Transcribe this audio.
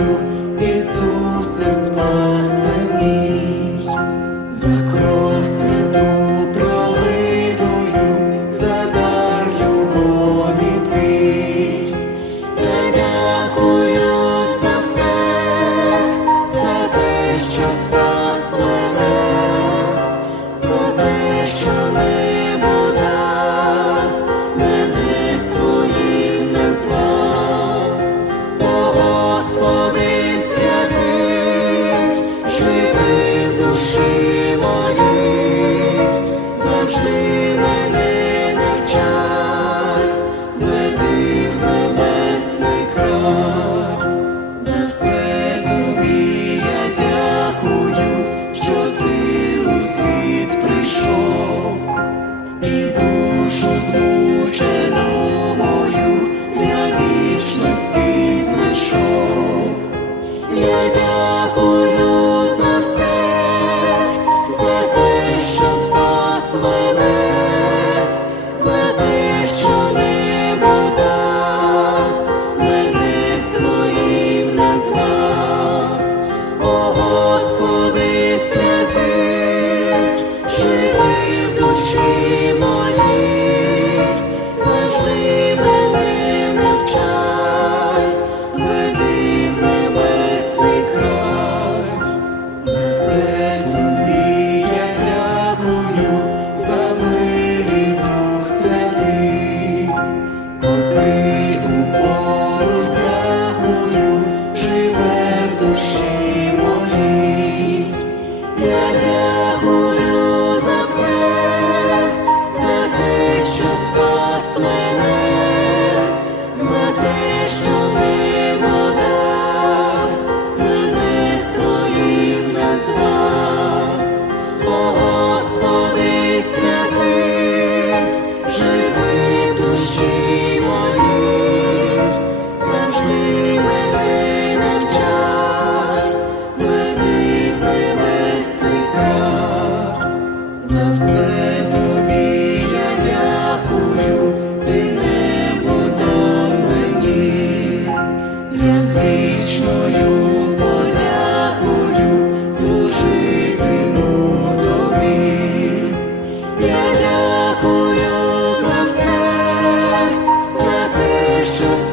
through. дощі моїх завжди мене навчай, веди в небесний край. за все тобі я ти не подав мені, я з вічною. just